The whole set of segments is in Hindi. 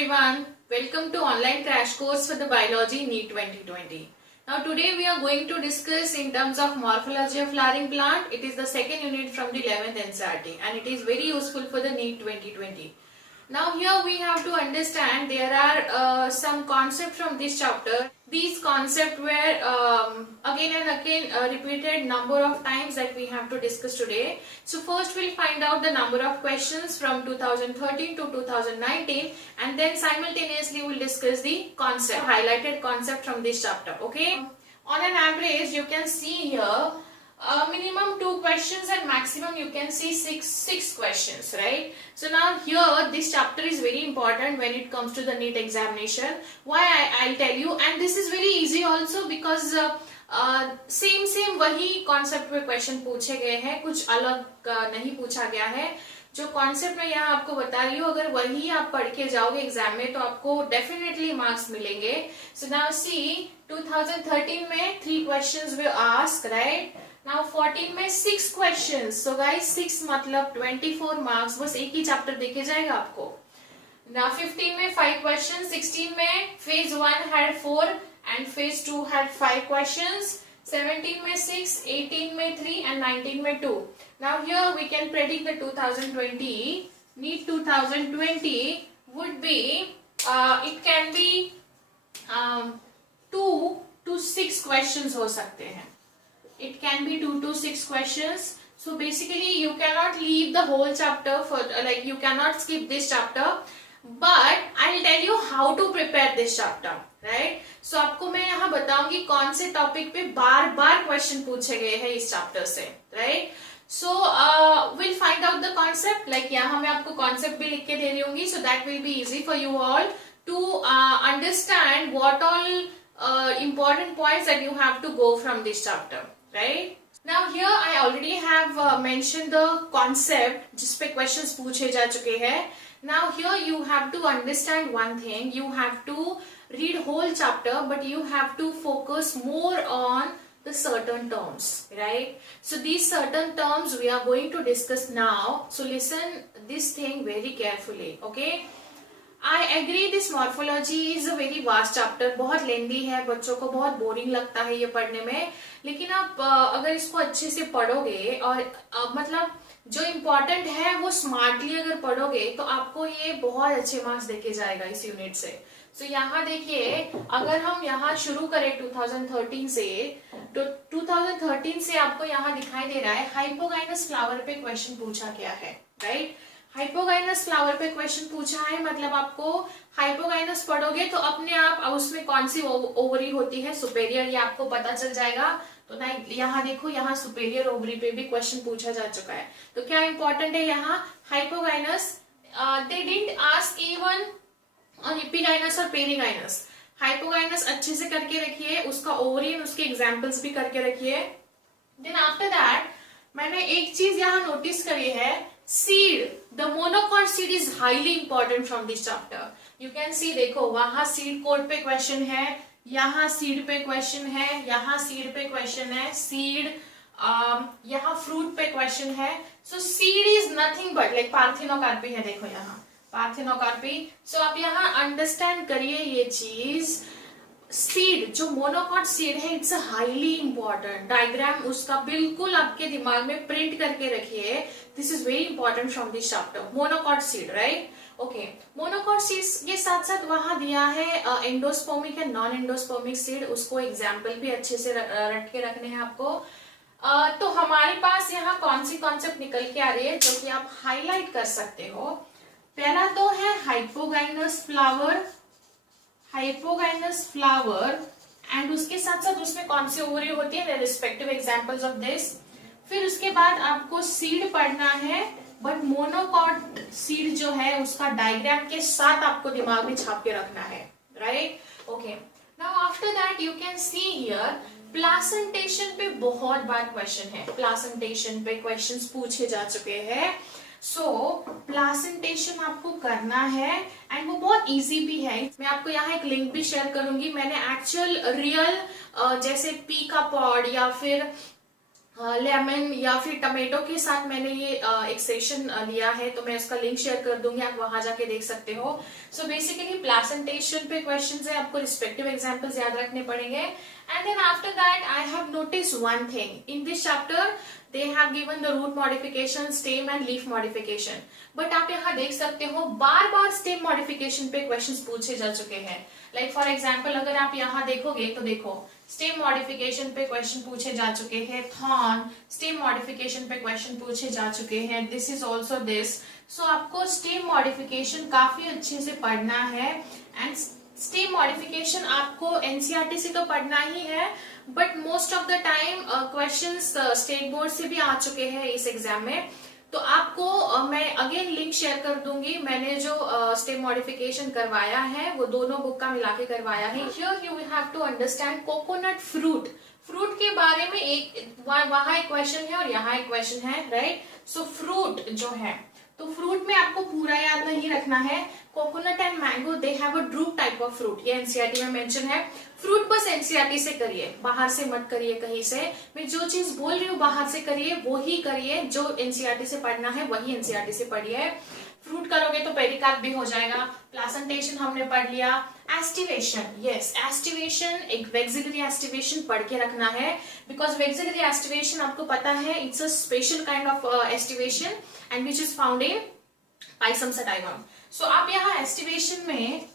everyone, welcome to online crash course for the biology NEET 2020. Now today we are going to discuss in terms of morphology of flowering plant. It is the second unit from the 11th NCERT and it is very useful for the NEET 2020. Now here we have to understand there are some concepts from this chapter. These concepts were again and again repeated number of times that we have to discuss today. So first we'll find out the number of questions from 2013 to 2019 and then simultaneously we'll discuss the concept, highlighted concept from this chapter. Okay. On an average you can see here minimum 2 questions and maximum you can see six questions, right? So now here this chapter is very important when it comes to the NEET examination. Why I'll tell you, and this is very easy also because same वही concept पे question पूछे गए हैं, कुछ अलग नहीं पूछा गया है. जो कॉन्सेप्ट मैं यहाँ आपको बता रही हूँ अगर वही आप पढ़ के जाओगे एग्जाम में तो आपको डेफिनेटली मार्क्स मिलेंगे. सो नाउ सी 2013 में 3 क्वेश्चंस वे आस्क्ड, राइट? नाउ 14 में 6 क्वेश्चंस. सो गाइस 6 मतलब 24 मार्क्स, बस एक ही चैप्टर देखे जाएगा आपको. नाउ 15 में 5 क्वेश्चन, 16 में phase 1 had 4 and phase 2 had 5 questions, 17 में 6, 18 में 3 and 19 में 2. Now here we can predict the 2020 NEET 2020 would be it can be 2 to 6 questions हो सकते हैं. It can be 2 to 6 questions. So basically you cannot leave the whole chapter for like you cannot skip this chapter. But I'll tell you how to prepare this chapter, right? So आपको मैं यहाँ बताऊंगी कौन से टॉपिक पे बार बार क्वेश्चन पूछे गए हैं इस चैप्टर से, right? So we'll find out the concept. Like यहाँ मैं आपको concept भी लिख के दे रही होंगी, so that will be easy for you all to understand what all important points that you have to go from this chapter, right? Now here I already have mentioned the concept जिस पे questions पूछे जा चुके हैं. Now here you have to understand one thing. You have to read whole chapter, but you have to focus more on the certain terms, right? So these certain terms we are going to discuss now. So listen this thing very carefully, okay? I agree this morphology is a very vast chapter. बहुत लेंदी है, बच्चों को बहुत बोरिंग लगता है ये पढ़ने में. लेकिन आप अगर इसको अच्छे से पढ़ोगे और मतलब जो इम्पोर्टेंट है वो स्मार्टली अगर पढ़ोगे तो आपको ये बहुत अच्छे मार्क्स देके जाएगा इस यूनिट से. तो यहाँ देखिए अगर हम यहाँ शुरू करें 2013 से, तो 2013 से आपको यहाँ दिखाई दे रहा है हाइपोगाइनस फ्लावर पे क्वेश्चन पूछा गया है, राइट? हाइपोगाइनस फ्लावर पे क्वेश्चन पूछा है मतलब आपको हाइपोगाइनस पढ़ोगे तो अपने आप उसमें कौन सी ओवरी होती है, सुपेरियर, ये आपको पता चल जाएगा. तो ना यहाँ देखो यहाँ सुपेरियर ओवरी पे भी क्वेश्चन पूछा जा चुका है. तो क्या इंपॉर्टेंट है यहाँ hypogynous, they didn't ask even on epigynous और पेरिगाइनस. हाइपोगाइनस अच्छे से करके रखिए, उसका ओवरी और उसके एग्जांपल्स भी करके रखिए. देन आफ्टर दैट मैंने एक चीज यहाँ नोटिस करी है, seed, the monocot seed is highly important from this chapter. You can see, देखो वहां सीड कोड पे क्वेश्चन है, यहाँ सीड पे क्वेश्चन है, यहाँ सीड पे क्वेश्चन है, सीड यहाँ फ्रूट पे क्वेश्चन है. सो seed is nothing but like parthenocarpy है, देखो यहाँ पार्थिनोकार्पी. सो आप यहाँ अंडरस्टैंड करिए ये चीज. सीड जो मोनोकॉट सीड है इट्स हाईली इंपॉर्टेंट. डायग्राम उसका बिल्कुल आपके दिमाग में प्रिंट करके रखिए. This is very important from this chapter. Monocot seed, right? Okay, monocot seeds के साथ साथ वहां दिया है endospermic and non endospermic seed. उसको एग्जाम्पल भी अच्छे से रट के रखने हैं आपको. तो हमारे पास यहाँ कौन सी कॉन्सेप्ट निकल के आ रही है जो कि आप हाईलाइट कर सकते हो. पहला तो है hypogynous flower, hypogynous flower and उसके साथ साथ उसमें कौन सी ओवरी होती है, रिस्पेक्टिव एग्जांपल्स ऑफ दिस. फिर उसके बाद आपको सीड पढ़ना है, बट मोनोकॉट सीड जो है उसका डायग्राम के साथ आपको दिमाग में छाप के रखना है, right? Okay, now after that you can see here placentation पे बहुत बार क्वेश्चन है. प्लासेंटेशन पे क्वेश्चंस पूछे जा चुके हैं. सो प्लासेंटेशन आपको करना है एंड वो बहुत इजी भी है. मैं आपको यहाँ एक लिंक भी शेयर करूंगी. मैंने एक्चुअल रियल जैसे पी का पॉड या फिर लेमन या फिर टमेटो के साथ मैंने ये एक सेशन लिया है, तो मैं इसका लिंक शेयर कर दूंगी, आप वहां जाके देख सकते हो। सो बेसिकली प्लेसेंटेशन पे क्वेश्चंस है, आपको रिस्पेक्टिव एग्जांपल्स याद रखने पड़ेंगे। And then after that I have notice one thing in this chapter, they have given the root modification, stem and leaf modification. But आप यहाँ देख सकते हो बार बार स्टेम मॉडिफिकेशन पे क्वेश्चंस पूछे जा चुके हैं। लाइक फॉर एग्जाम्पल अगर आप यहाँ देखोगे तो देखो स्टेम मॉडिफिकेशन पे क्वेश्चन पूछे जा चुके हैं, थॉर्न स्टेम मॉडिफिकेशन पे क्वेश्चन पूछे जा चुके हैं, दिस इज ऑल्सो दिस। सो आपको स्टेम मॉडिफिकेशन काफी अच्छे से पढ़ना है। एंड स्टेम मॉडिफिकेशन आपको एनसीईआरटी से तो पढ़ना ही है, but most of the time questions state board से भी आ चुके हैं इस एग्जाम में। तो आपको मैं अगेन लिंक शेयर कर दूंगी, मैंने जो स्टेम मॉडिफिकेशन करवाया है वो दोनों बुक का मिला के करवाया है। Here you have to understand coconut fruit, fruit के बारे में वहां एक क्वेश्चन है और यहाँ एक क्वेश्चन है, राइट। सो फ्रूट जो है, तो फ्रूट में आपको पूरा याद नहीं रखना है। Coconut and mango they have a drupe type of fruit, ये एनसीईआरटी में मेंशन है। फ्रूट बस एनसीईआरटी से करिए, बाहर से मत करिए कहीं से। मैं जो चीज बोल रही हूँ बाहर से करिए, वो ही करिए, जो एनसीईआरटी से पढ़ना है वही एनसीईआरटी से पढ़िए। फ्रूट करोगे तो पेरिकार्प भी हो जाएगा। प्लेसेंटेशन हमने पढ़ लिया। एस्टिवेशन, यस एस्टिवेशन, एक वेक्सिलरी एस्टिवेशन पढ़ के रखना है, बिकॉज वेक्सिलरी एस्टिवेशन आपको पता है it's a special kind of aestivation and which is found in Pisum sativum. So आप यहाँ एस्टिवेशन में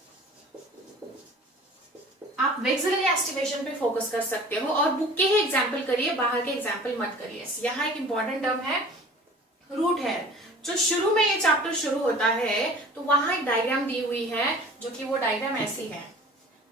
आप वेक्सिलरी एस्टिवेशन पे फोकस कर सकते हो और बुक के ही एग्जाम्पल करिए, बाहर के एग्जाम्पल मत करिए। यहाँ एक इंपॉर्टेंट टर्म है रूट हेयर। जो शुरू में ये चैप्टर शुरू होता है तो वहां एक डायग्राम दी हुई है, जो कि वो डायग्राम ऐसी है।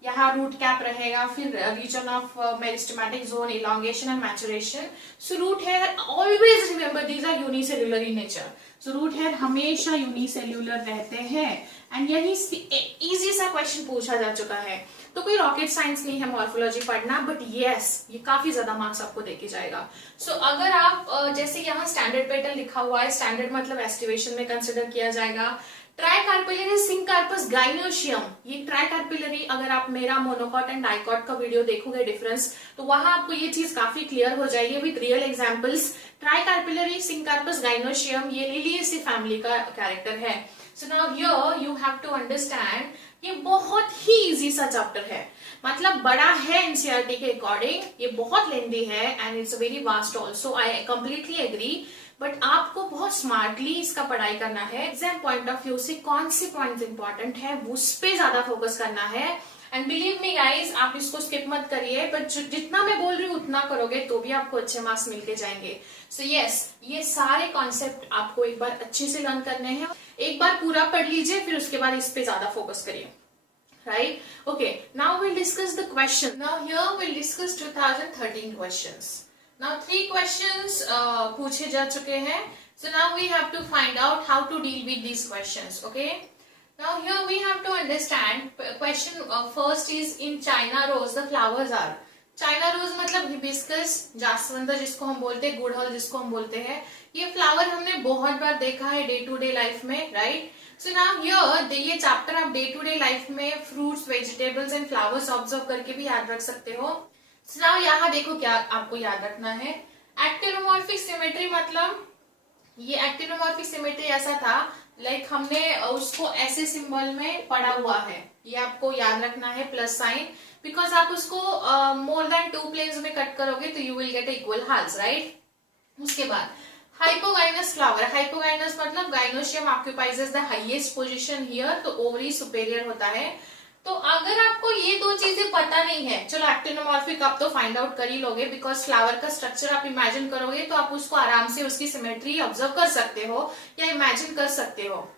यहाँ रूट कैप रहेगा, फिर region of meristematic zone, elongation and maturation. So root hair always remember these are unicellular in nature. So root hair हमेशा यूनिसेल्युलर रहते हैं एंड यही इजी सा क्वेश्चन पूछा जा चुका है। तो कोई रॉकेट साइंस नहीं है मॉर्फोलॉजी पढ़ना, बट यस ये काफी ज्यादा मार्क्स आपको देके जाएगा। सो अगर आप जैसे यहाँ स्टैंडर्ड पेटल लिखा हुआ है, स्टैंडर्ड मतलब एस्टिवेशन में कंसिडर किया जाएगा। ट्राइकार्पिलरी सिंकार्पस गाइनोशियम, ये ट्राइकार्पिलरी, अगर आप मेरा मोनोकॉट एंड डाइकॉट का वीडियो देखोगे डिफरेंस, तो वहां आपको ये चीज काफी क्लियर हो जाएगी with real examples. Tricarpellary syncarpous gynoecium ये लिलिएसी फैमिली का कैरेक्टर है। So now here you have to understand, ये बहुत ही इजी सा चैप्टर है, मतलब बड़ा है एनसीईआरटी के अकॉर्डिंग, ये बहुत लेंदी है and it's very vast also, I completely agree. But आपको बहुत स्मार्टली इसका पढ़ाई करना है। एग्जाम पॉइंट ऑफ व्यू से कौन से पॉइंट्स इंपॉर्टेंट है उस पे ज्यादा फोकस करना है। एंड बिलीव मी गाइज, आप इसको स्किप मत करिए, बट जितना मैं बोल रही हूँ उतना करोगे तो भी आपको अच्छे मार्क्स मिलके जाएंगे। सो यस, ये सारे कॉन्सेप्ट आपको एक बार अच्छे से लर्न करने हैं। एक बार पूरा पढ़ लीजिए, फिर उसके बाद इस पे ज्यादा फोकस करिए, right? Okay, now we'll discuss the question. Now here we'll discuss 2013 questions. Now 3 questions पूछे जा चुके हैं. So now we have to find out how to deal with these questions. Okay. Now here we have to understand. Question first is in China rose the flowers are. China rose मतलब हिबिस्कस, जास्वंदा जिसको हम बोलते हैं, गुड़हल जिसको हम बोलते हैं, ये फ्लावर हमने बहुत बार देखा है डे टू डे लाइफ में, राइट। सो नाउ हियर ये चैप्टर आप डे टू डे लाइफ में fruits, vegetables and flowers observe करके भी याद रख सकते हो। सो नाउ यहाँ देखो क्या आपको याद रखना है। एक्टिनोमॉर्फिक सिमेट्री मतलब ये एक्टिनोमॉर्फिक सिमेट्री ऐसा था, लाइक हमने उसको ऐसे सिंबल में पढ़ा हुआ है, ये आपको याद रखना है प्लस साइन, बिकॉज आप उसको मोर देन 2 प्लेन्स में कट करोगे तो you will get equal halves, right. उसके बाद हाइपोगाइनस फ्लावर, हाइपोगाइनस मतलब gynoecium occupies the highest position here, तो ओवरी सुपेरियर होता है। तो अगर आपको ये 2 चीजें पता नहीं है, चलो एक्टिनोमॉर्फिक आप तो फाइंड आउट कर ही लोगे, बिकॉज फ्लावर का स्ट्रक्चर आप इमेजिन करोगे तो आप उसको आराम से उसकी सिमेट्री ऑब्जर्व कर सकते हो या इमेजिन कर सकते हो।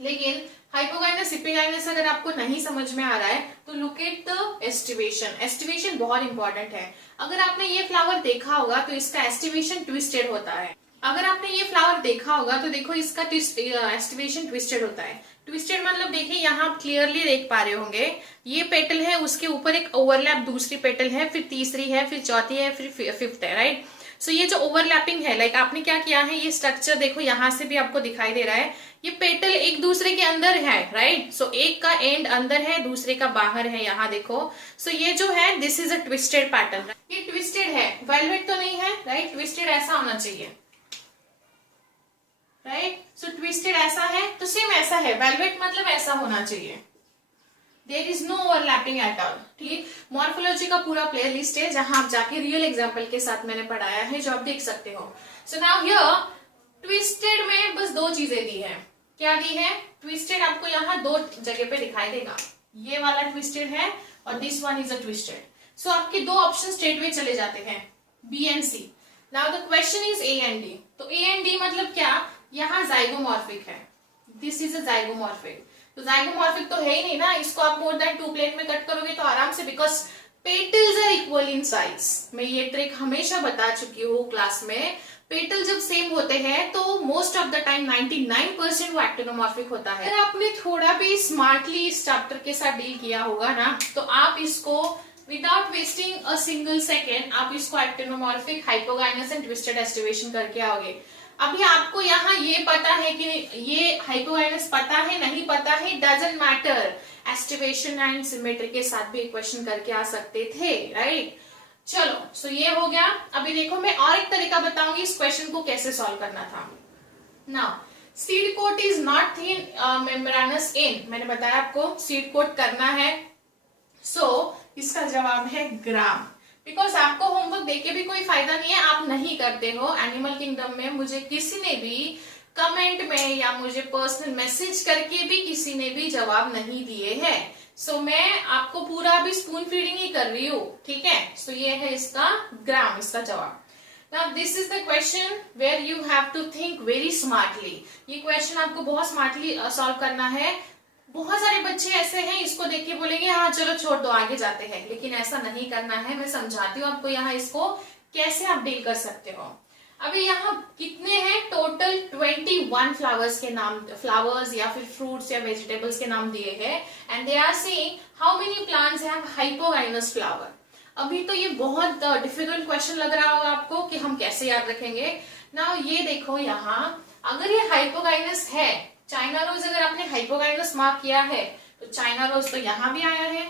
लेकिन हाइपोगाइनस, हिपोगाइनस अगर आपको नहीं समझ में आ रहा है तो look at the aestivation. Aestivation बहुत इंपॉर्टेंट है। अगर आपने ये फ्लावर देखा होगा तो इसका एस्टिवेशन ट्विस्टेड होता है। अगर आपने ये फ्लावर देखा होगा तो देखो इसका एस्टिवेशन ट्विस्टेड होता है। ट्विस्टेड मतलब देखिए यहाँ आप क्लियरली देख पा रहे होंगे, ये पेटल है, उसके ऊपर एक ओवरलैप दूसरी पेटल है, फिर तीसरी है, फिर चौथी है, फिर फिफ्थ है, राइट। सो ये जो ओवरलैपिंग है, लाइक आपने क्या किया है, ये स्ट्रक्चर देखो यहाँ से भी आपको दिखाई दे रहा है, ये पेटल एक दूसरे के अंदर है, राइट। सो एक का एंड अंदर है, दूसरे का बाहर है, यहाँ देखो। सो ये जो है this is a twisted pattern, ये ट्विस्टेड है, वेलवेट तो नहीं है, राइट। ट्विस्टेड ऐसा होना चाहिए, राइट। सो ट्विस्टेड ऐसा है तो सेम ऐसा है, वेलवेट मतलब ऐसा होना चाहिए। There is no overlapping at all, ठीक। मॉर्फोलॉजी का पूरा प्ले लिस्ट है जहां आप जाके रियल एग्जाम्पल के साथ मैंने पढ़ाया है, जो आप देख सकते हो। सो नाउ हियर ट्विस्टेड में बस दो चीजें दी है। क्या दी है? ट्विस्टेड आपको यहाँ दो जगह पे दिखाई देगा, ये वाला ट्विस्टेड है और this one is a twisted. So आपके दो ऑप्शन स्ट्रेट वे चले जाते हैं, B and C. Now the question is A and D. तो ए एंड डी मतलब क्या? यहाँ जाइगोमॉर्फिक है, दिस इज अ जाइगोमॉर्फिक। तो जाइगोमॉर्फिक तो है ही नहीं ना, इसको आप मोर देन 2 प्लेट में कट करोगे तो आराम से, because petals are equal in size. मैं ये ट्रिक हमेशा बता चुकी हूँ क्लास में। पेटल जब सेम होते हैं तो मोस्ट ऑफ द टाइम 99% वो एक्टिनोमॉर्फिक होता है। अगर आपने थोड़ा भी स्मार्टली इस चैप्टर के साथ डील किया होगा ना, तो आप इसको without wasting a single second आप इसको actinomorphic, hypogynous and twisted aestivation करके आओगे। अभी आपको यहाँ ये पता है कि ये हाइपोगाइनस पता है नहीं पता है, doesn't matter. Aestivation and symmetry के साथ भी इक्वेशन करके आ सकते थे, राइट। चलो, सो ये हो गया। अभी देखो मैं और एक तरीका बताऊंगी इस क्वेश्चन को कैसे सॉल्व करना था। Now seed coat is not thin membranous in, मैंने बताया आपको सीड कोट करना है। सो इसका जवाब है ग्राम। बिकॉज आपको होमवर्क देके भी कोई फायदा नहीं है, आप नहीं करते हो। एनिमल किंगडम में मुझे किसी ने भी कमेंट में या मुझे पर्सनल मैसेज करके भी किसी ने भी जवाब नहीं दिए हैं। सो मैं आपको पूरा अभी स्पून फीडिंग ही कर रही हूँ, ठीक है। सो ये है इसका ग्राम, इसका जवाब। Now this is the question where you have to think very smartly. ये क्वेश्चन आपको बहुत स्मार्टली सॉल्व करना है। बहुत सारे बच्चे ऐसे हैं इसको देख के बोलेंगे हाँ चलो छोड़ दो आगे जाते हैं, लेकिन ऐसा नहीं करना है। मैं समझाती हूँ आपको यहाँ इसको कैसे आप डील कर सकते हो। अभी यहाँ कितने हैं टोटल? 21 फ्लावर्स के नाम, फ्लावर्स या फिर फ्रूट्स या वेजिटेबल्स के नाम दिए हैं। And they are saying how many plants have hypogynous flower. अभी तो ये बहुत डिफिकल्ट क्वेश्चन लग रहा होगा आपको कि हम कैसे याद रखेंगे। नाउ ये देखो यहाँ, अगर ये हाइपोगाइनस है, चाइना रोज अगर आपने हाइपोगाइनस मार्क किया है तो चाइना रोज तो यहाँ भी आया है,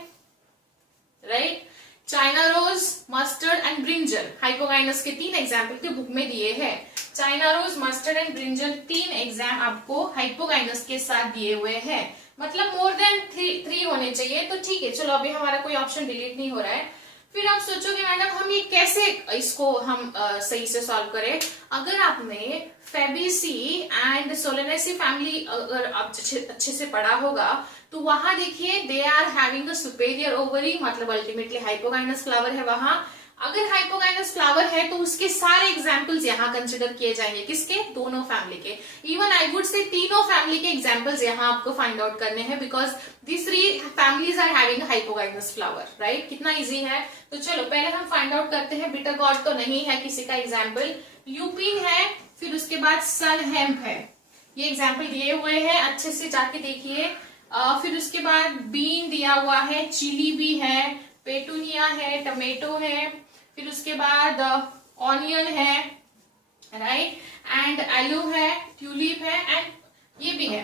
right. China rose, mustard and brinjal, hypogynous के 3 एग्जाम्पल के बुक में दिए हैं। China rose, mustard and brinjal 3 exam आपको हाइपोगाइनस के साथ दिए हुए हैं। मतलब मोर देन 3 होने चाहिए। तो ठीक है, चलो अभी हमारा कोई ऑप्शन डिलीट नहीं हो रहा है। फिर आप सोचोगे मैडम हम ये कैसे इसको हम सही से सॉल्व करें। अगर आपने फेबेसी एंड सोलेनेसी फैमिली अगर आप अच्छे से पढ़ा होगा तो वहां देखिए they are having the superior ovary, मतलब अल्टीमेटली हाइपोगाइनस फ्लावर है वहां। अगर हाइपोगाइनस फ्लावर है तो उसके सारे एग्जाम्पल्स यहाँ कंसिडर किए जाएंगे, किसके? दोनों फैमिली के। इवन आई वुड से तीनों फैमिली के एग्जाम्पल्स यहाँ आपको फाइंड आउट करने हैं, because this 3 families are having hypogynous flower, right. कितना इजी है। तो चलो पहले हम फाइंड आउट करते हैं। बिटर गॉड तो नहीं है किसी का एग्जाम्पल, ल्यूपिन है, फिर उसके बाद सन हेम्प है, ये एग्जाम्पल दिए हुए हैं, अच्छे से जाके देखिए। फिर उसके बाद बीन दिया हुआ है, चिली भी है, पेटूनिया है, टमेटो है, फिर उसके बाद ऑनियन है, राइट, एंड आलू है, ट्यूलिप है, एंड ये भी है।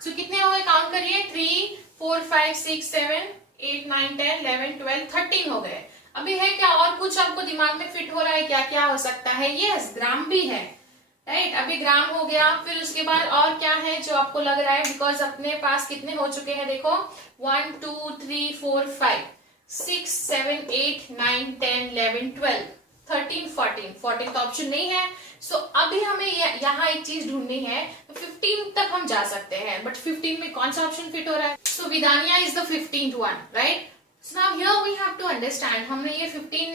सो कितने हो गए? काउंट करिए। 3, 4, 5, 6, 7, 8, 9, 10, 11, 12, 13 हो गए। अभी है क्या और कुछ आपको दिमाग में फिट हो रहा है? क्या क्या हो सकता है? यस, ग्राम भी है, राइट। अभी ग्राम हो गया। फिर उसके बाद और क्या है जो आपको लग रहा है? बिकॉज अपने पास कितने हो चुके हैं देखो, 1, 2, 3, 4, 5, 6, 7, 8, 9, 10, 11, 12, 13, 14 तो ऑप्शन नहीं है। सो अभी हमें यहाँ एक चीज ढूंढनी है। 15 तक हम जा सकते हैं, बट 15 में कौन सा ऑप्शन फिट हो रहा है? सो विदानिया is the 15th one, right. So now here we have to understand, हमने ये 15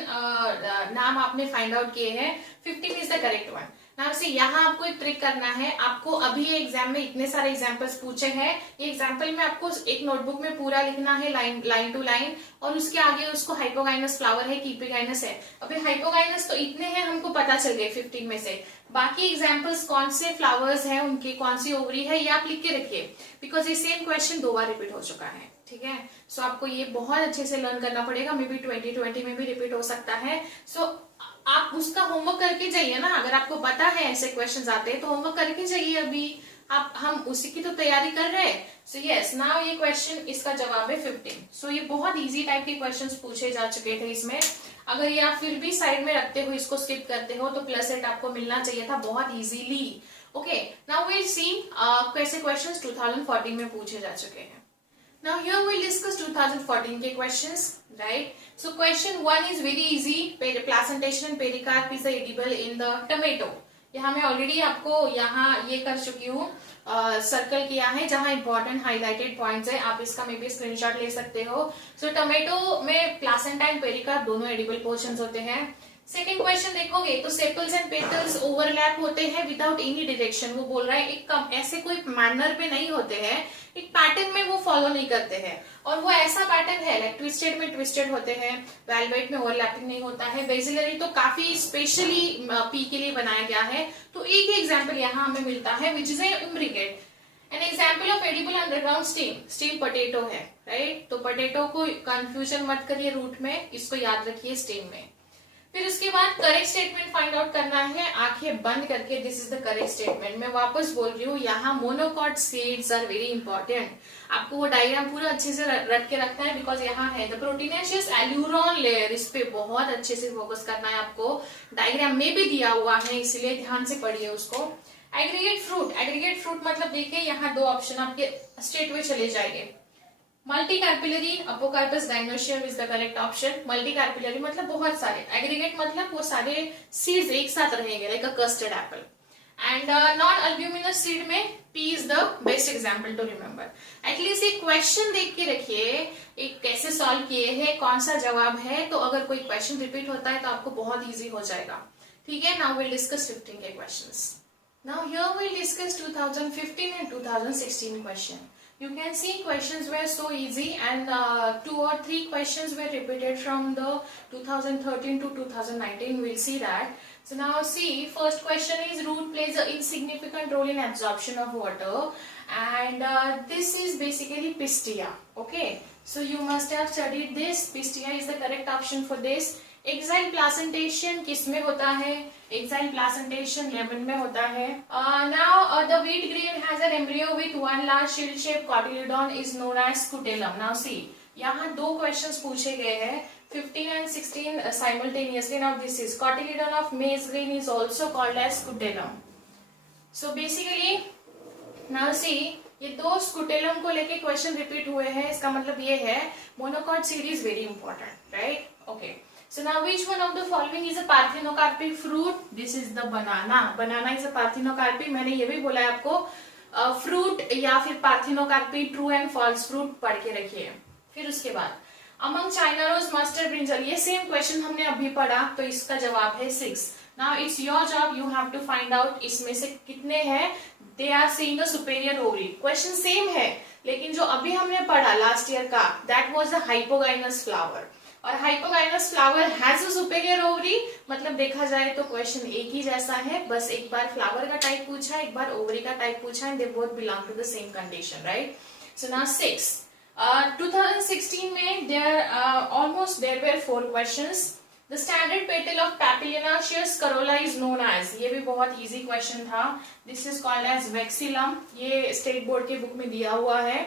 नाम आपने फाइंड आउट किए हैं, 15 is the correct one. Now से यहाँ आपको एक ट्रिक करना है। आपको अभी एग्जाम में इतने सारे एग्जाम्पल्स पूछे हैं, ये एग्जाम्पल में आपको एक नोटबुक में पूरा लिखना है, लाइन टू लाइन, और उसके आगे उसको हाइपोगाइनस फ्लावर है कि इपिगाइनस है। अभी हाइपोगाइनस तो इतने हैं हमको पता चल गए 15 में से। बाकी एग्जाम्पल्स कौन से फ्लावर्स हैं, उनकी कौन सी ओवरी है, ये आप लिख के रखिए, बिकॉज ये सेम क्वेश्चन 2 बार रिपीट हो चुका है, ठीक है। सो आपको ये बहुत अच्छे से लर्न करना पड़ेगा। मे बी 2020 में भी रिपीट हो सकता है। सो आप उसका होमवर्क करके जाइए ना। अगर आपको पता है ऐसे क्वेश्चंस आते हैं तो होमवर्क करके जाइए अभी, आप हम उसी की तो तैयारी कर रहे हैं. सो यस, नाउ ये क्वेश्चन, इसका जवाब है 15. सो ये बहुत इजी टाइप के क्वेश्चंस पूछे जा चुके थे इसमें. अगर ये आप फिर भी साइड में रखते हो, इसको स्किप करते हो, तो +8 आपको मिलना चाहिए था बहुत easily. Okay, now will see कैसे क्वेश्चंस 2014 में पूछे जा चुके हैं. Now here we'll discuss 2014 के questions, right? So question 1 is very easy. Placentation and pericarp is edible in the tomato. यहाँ मैं ऑलरेडी आपको यहाँ ये कर चुकी हूँ, सर्कल किया है जहाँ इंपॉर्टेंट हाईलाइटेड पॉइंट्स है. आप इसका मे बी स्क्रीनशॉट ले सकते हो. सो टोमेटो में प्लासेंटा एंड पेरिकार्प दोनों एडिबल पोर्शंस होते हैं. सेकेंड क्वेश्चन देखोगे तो सेपल्स एंड पेटल्स ओवरलैप होते हैं विदाउट एनी डायरेक्शन. वो बोल रहा है एक ऐसे कोई मैनर पे नहीं होते हैं, एक पैटर्न में वो फॉलो नहीं करते हैं. और वो ऐसा पैटर्न है लाइक ट्विस्टेड में ट्विस्टेड होते हैं, वेलवेट में ओवरलैपिंग नहीं होता है. बेसिलरी तो काफी स्पेशली पी के लिए बनाया गया है. तो एक एग्जाम्पल यहाँ हमें मिलता है which is imbricate. An example of edible underground steam potato है, राइट? तो पोटैटो को कंफ्यूजन मत करिए रूट में, इसको याद रखिए स्टीम में. फिर उसके बाद करेक्ट स्टेटमेंट फाइंड आउट करना है आंखें बंद करके. This is the correct statement. मैं वापस बोल रही हूँ, यहाँ monocot seeds are very important. आपको वो डायग्राम पूरा अच्छे से रट के रखना है बिकॉज यहाँ है द प्रोटीनेशियस एल्यूरॉन लेयर. इस पे बहुत अच्छे से फोकस करना है आपको. डायग्राम में भी दिया हुआ है, इसलिए ध्यान से पढ़िए उसको. एग्रीगेट फ्रूट मतलब देखिए यहाँ दो ऑप्शन आपके स्ट्रेट वे चले जाएंगे. मल्टीकार्पिलरी, अपोकार्पस डायनोशियम इज द करेक्ट ऑप्शन. मल्टीकार्पिलरी मतलब बहुत सारे, एग्रीगेट मतलब वो सारे सीड्स एक साथ रहेंगे like a custard apple. And non albuminous seed में pea is the best example to remember. At least एक क्वेश्चन देख के रखिए, एक कैसे सॉल्व किए हैं, कौन सा जवाब है. तो अगर कोई क्वेश्चन रिपीट होता है तो आपको बहुत ईजी हो जाएगा. ठीक है, नाउ विल डिस्कस 15 के questions. Now here we'll discuss 2015 and 2016 question. You can see questions were so easy and 2 or 3 questions were repeated from the 2013 to 2019. We'll see that. So now see, first question is root plays an insignificant role in absorption of water and this is basically pistia. Okay, so you must have studied this. Pistia is the correct option for this. Axile placentation किस में होता है? एक्साइल प्लासेंटेशन लेमन में होता है. Now the wheat grain has an embryo with one large shield shape cotyledon is known as scutellum. Now see, यहाँ दो क्वेश्चंस पूछे गए हैं 15 and 16 simultaneously. Now this is cotyledon of maize grain is also called as scutellum. So basically now see, ये दो स्कुटेलम को लेके क्वेश्चन रिपीट हुए हैं. इसका मतलब ये है monocot seed is very important, right? Okay, so now which one of the following is a parthenocarpic fruit? This is the banana. Banana is a parthenocarpic. मैंने ये भी बोला है आपको, फ्रूट या फिर parthenocarpy, true and false fruit पढ़ के रखिए. फिर उसके बाद among China rose, mustard brinjal, ये सेम क्वेश्चन हमने अभी पढ़ा, तो इसका जवाब है 6. Now its your job, you have to find out इसमें से कितने हैं they are seeing the superior ovary. Question same है, लेकिन जो अभी हमने पढ़ा लास्ट ईयर का, that was the hypogynous flower. और hypogynous flower has a superior ovary, मतलब देखा जाए तो क्वेश्चन एक ही जैसा है, बस एक बार फ्लावर का टाइप पूछा, एक बार ओवरी का टाइप पूछा, and they both belong to the same condition, right? So now 6. 2016 में almost there were 4 questions. The standard petal of Papilionaceous corolla is known as, ये भी बहुत easy question था. This is called as vexillum. ये स्टेट बोर्ड के बुक में दिया हुआ है.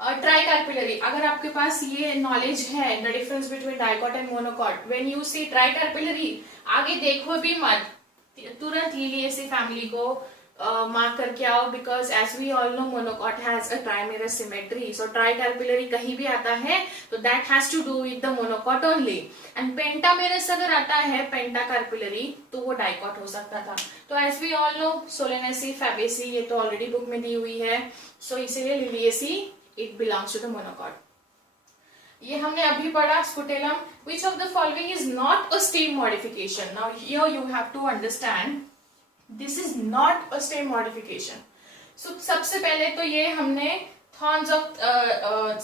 ट्राइकार्पिलरी, अगर आपके पास ये नॉलेज है the difference between dicot and monocot, when you see tricarpellary, आगे देखो भी मत, तुरंत लिलिएसी फैमिली को मार्क करके आओ, because as we all know monocot has a trimerous symmetry. So tricarpellary कहीं भी आता है तो that has to do with the monocot only. And pentamerous अगर आता है पेंटाकार्पिलरी, तो वो डाइकॉट हो सकता था. तो as we all know Solanaceae, Fabaceae, ये तो ऑलरेडी बुक में दी हुई है. सो इसीलिए Liliaceae it belongs to the monocot. ये हमने अभी पढ़ा scutellum. Which of the following is not a stem modification? Now here you have to understand this is not a stem modification. So सबसे पहले तो ये हमने thorns of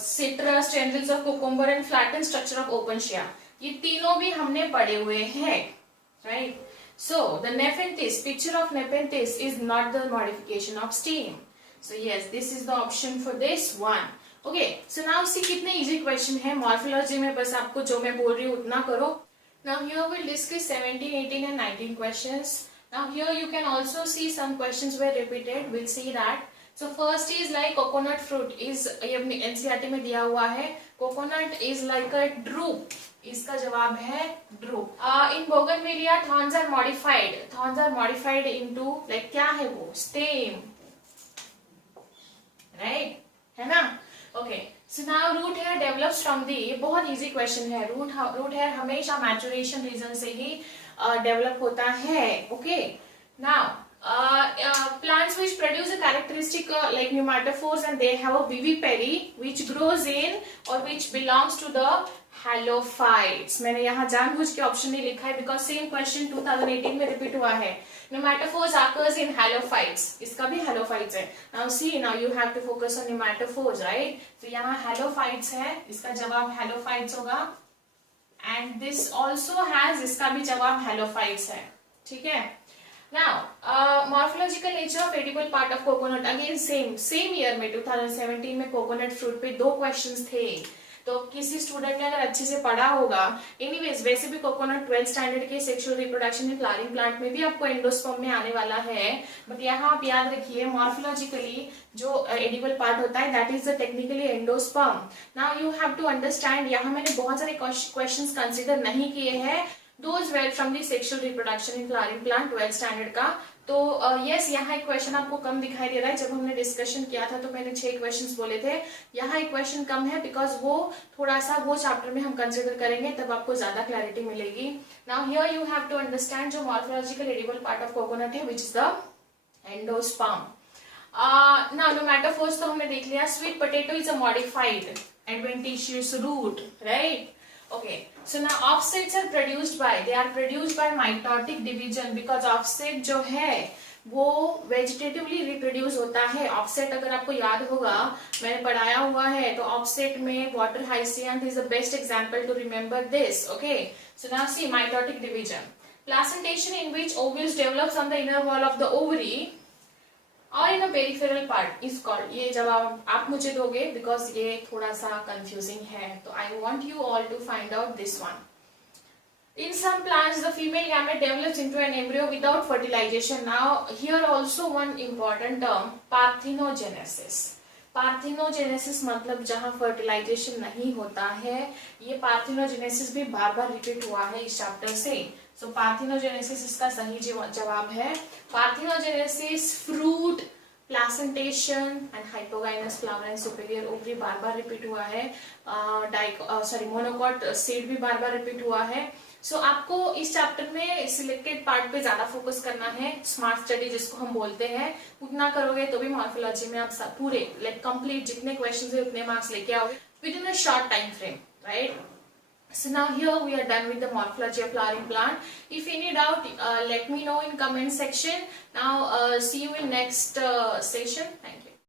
citrus, tendrils of cucumber and flattened structure of opuntia, ये तीनों भी हमने पढ़े हुए हैं, right? So the nepenthes, picture of nepenthes is not the modification of stem. So yes, this is the option for this one. Okay, so now see कितने easy question है. Morphology में बस आपको जो मैं बोल रही हूँ उतना करो. Now here we'll discuss 17, 18 and 19 questions. Now here you can also see some questions were repeated. We'll see that. So first is like coconut fruit is ये अपनी NCERT में दिया हुआ है. Coconut is like a drupe. इसका जवाब है drupe. In bougainvillea thorns are modified. Thorns are modified into like क्या है वो? Stem. Right? है ना? Okay. So now root hair develops from the, ये बहुत easy question है. Root hair हमेशा maturation region से ही develop होता है. Okay. Now plants which produce a characteristic like pneumatophores and they have a vivipary which grows in or which belongs to the halophytes. मैंने यहाँ जानबूझ के ऑप्शन नहीं लिखा है because same question 2018 में रिपीट हुआ है. Pneumatophores occurs in halophytes. इसका भी halophytes है. Now see, now you have to focus on pneumatophores, right? तो यहाँ halophytes है, इसका जवाब halophytes होगा. And this also has, इसका भी जवाब halophytes है. ठीक है? Now, morphological nature of edible part of coconut. Again same year में 2017 में coconut fruit पे 2 questions थे. तो किसी स्टूडेंट ने अगर अच्छे से पढ़ा होगा, एनीवेज वैसे भी कोकोनट 12th स्टैंडर्ड के sexual reproduction in flowering plant में भी आपको एंडोस्पर्म में आने वाला है. बट यहाँ आप याद रखिए मॉर्फोलॉजिकली जो एडिबल पार्ट होता है that is the technically endosperm. Now you have to understand, यहाँ मैंने बहुत सारे क्वेश्चंस कंसीडर नहीं किए हैं. Those were from the sexual reproduction in flowering plant 12th standard का. तो yes, यहाँ एक क्वेश्चन आपको कम दिखाई दे रहा है. जब हमने डिस्कशन किया था तो मैंने 6 क्वेश्चंस बोले थे. यहाँ एक क्वेश्चन कम है बिकॉज वो थोड़ा सा वो चैप्टर में हम कंसिडर करेंगे, तब आपको ज्यादा क्लैरिटी मिलेगी. Now here you have to understand जो morphological edible part of coconut है which is the endosperm. Now pneumatophores तो हमने देख लिया. Sweet potato is a modified adventitious root, right? Okay, so now offsets are produced by mitotic division because offset जो है वो वेजिटेटिवली रिप्रोड्यूस होता है. ऑफसेट अगर आपको याद होगा मैंने पढ़ाया हुआ है, तो ऑफसेट में water hyacinth is the best example to remember this. Okay, so now see mitotic division. Placentation in which ovules develops on the inner wall of the ovary और in a peripheral part is called. ये जवाब आप मुझे दोगे बिकॉज ये थोड़ा सा कंफ्यूजिंग है, तो I want you all to find out this one. In some plants, the female gamete develops into an embryo without fertilization. Now, here also one important term, parthenogenesis. Parthenogenesis मतलब जहां फर्टिलाइजेशन नहीं होता है. ये पार्थिनोजेनेसिस भी बार बार रिपीट हुआ है इस चैप्टर से. सो पार्थिनोजेनेसिस इसका सही जवाब है. Parthenogenesis, fruit, placentation and hypogynous flower and superior ovary bar bar repeat हुआ है. मोनोकॉट सीड भी बार बार रिपीट हुआ है. सो आपको इस चैप्टर में सिलेक्टेड पार्ट पे ज्यादा फोकस करना है. स्मार्ट स्टडी जिसको हम बोलते हैं, उतना करोगे तो भी मॉर्फोलॉजी में आप सब पूरे लाइक कंप्लीट जितने क्वेश्चंस है उतने मार्क्स लेके आओगे with in a short time frame, right? So now here we are done with the morphology of flowering plant. If any doubt, let me know in comment section. Now see you in next session. Thank you.